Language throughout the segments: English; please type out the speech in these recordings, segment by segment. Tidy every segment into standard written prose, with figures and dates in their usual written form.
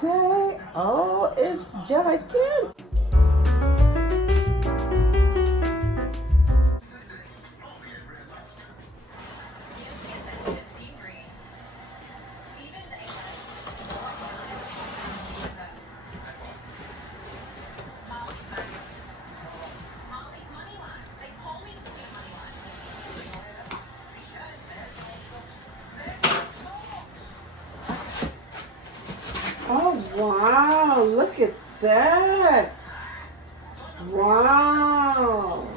day. Oh, it's gigantic. Oh, wow, look at that. Wow.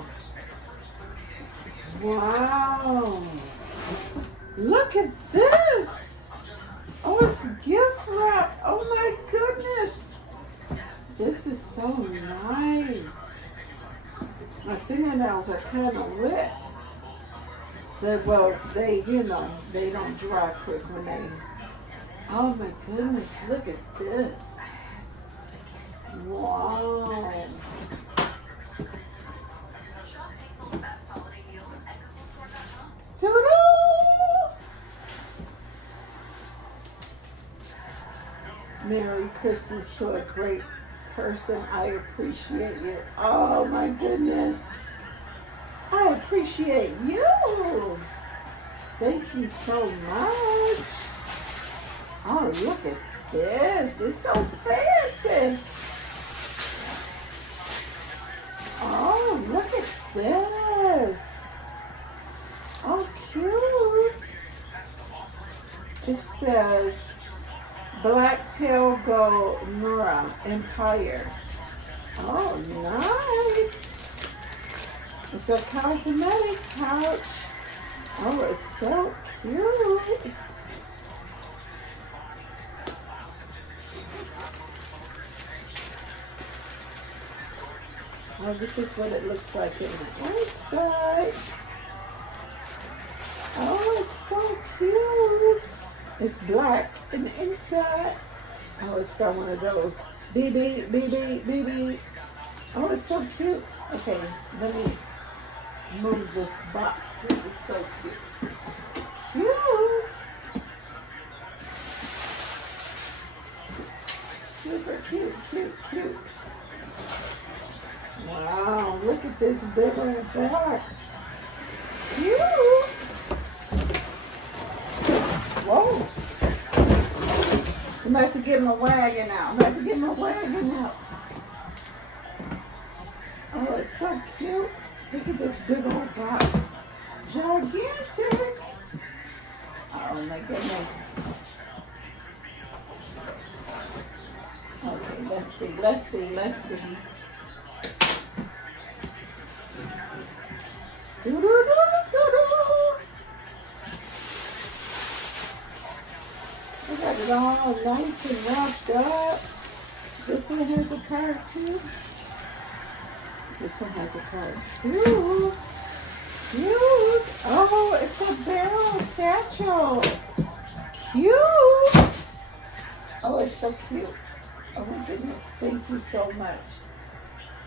Wow. Look at this. Oh, it's gift wrap. Oh, my goodness. This is so nice. My fingernails are kind of wet. They don't dry quick when they... Oh my goodness, look at this. Wow. Doo-doo! Merry Christmas to a great person. I appreciate you. Oh my goodness. I appreciate you. Thank you so much. Oh, look at this. It's so fancy. Oh, look at this. Oh, cute. It says Black Pale Gold Nora Empire. Oh, nice. It's a cosmetic pouch. Oh, it's so cute. Oh, this is what it looks like in the inside. Oh, it's so cute. It's black in the inside. Oh, it's got one of those. BB. Oh, it's so cute. Okay, let me move this box. This is so cute. Cute. Super cute. Wow, look at this big old box. Cute. Whoa. I'm about to get my wagon out. Oh, it's so cute. Look at this big old box. Gigantic. Oh my goodness. Okay, let's see. I got it all nice and wrapped up. This one has a card too. This one has a card too. Cute. Oh, it's a barrel satchel. Cute. Oh, it's so cute. Oh my goodness. Thank you so much.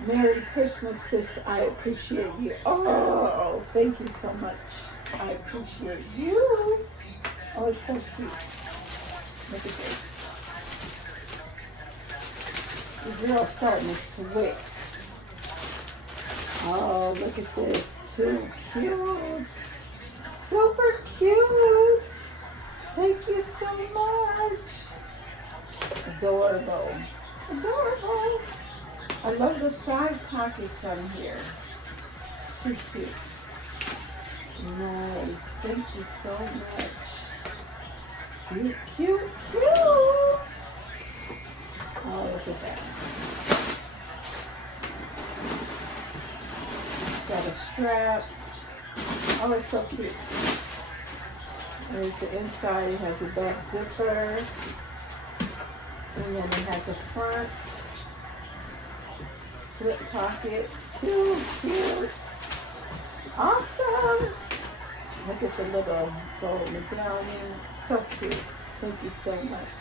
Merry Christmas, sis. I appreciate you. Oh, thank you so much. I appreciate you. Oh, it's so cute. Look at this. The girl's starting to sweat. Oh, look at this. So cute. Super cute. Thank you so much. Adorable. I love the side pockets on here. So cute. Nice. Thank you so much. Cute. Oh, look at that. Got a strap. Oh, it's so cute. There's the inside. It has a back zipper. And then it has a front slip pocket. Too cute. Awesome. Look at the little gold medallion. So cute. Thank you so much.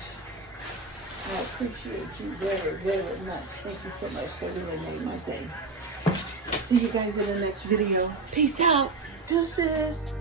I appreciate you very, very much. Thank you so much. That really made my day. See you guys in the next video. Peace out. Deuces.